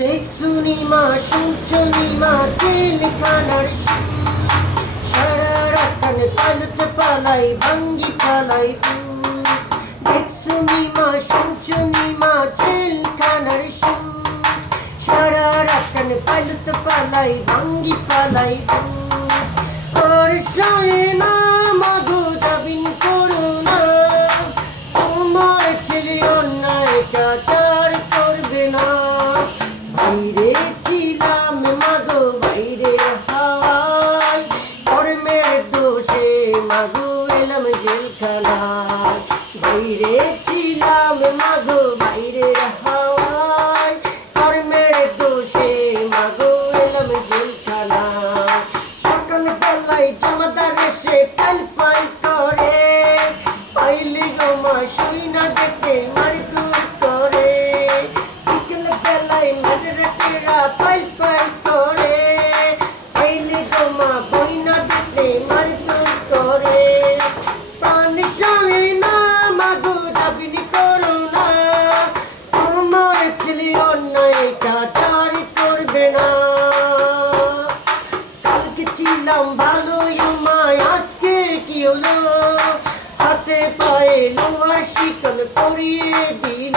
দেখছুনি মা শুনছুনি মা জেলখানার সারা রাত কানে পালতে পালাই ভাঙ্গি পালাই দেখছুনি মা শুনছুনি মা জেলখানার সারা রাত কানে পালতে পালাই ভাঙ্গি পালাই আর সয়ে না মধু যাবিন করো না তোমার ছেলে অন্যায় কাচার করবে না বাইরে ছিলাম মাগো বাইরে হাওয়ায় কর্মের দোষে মাগো এলাম জেলখানায় বাইরে ছিলাম মাগো বাইরে হাওয়ায় কর্মের দোষে মাগো এলাম জেলখানায় সকাল বেলায় জমাদার এসে পাই করে পাইলি গো মা শুই না দেখে মারধর করে বিকেল বেলায় মেয়েরা পাই করে পাইলি গো মা বই না দেখে মারধর করে প্রাণ সহে না মাগো যাবিনি করো না তোমার ছেলে অন্যায় কাচার করবে না কালকে ছিলাম ভালোই মায় আজকে কি হলো হাতে পায়ে লোহার শিকল পরিয়ে দিল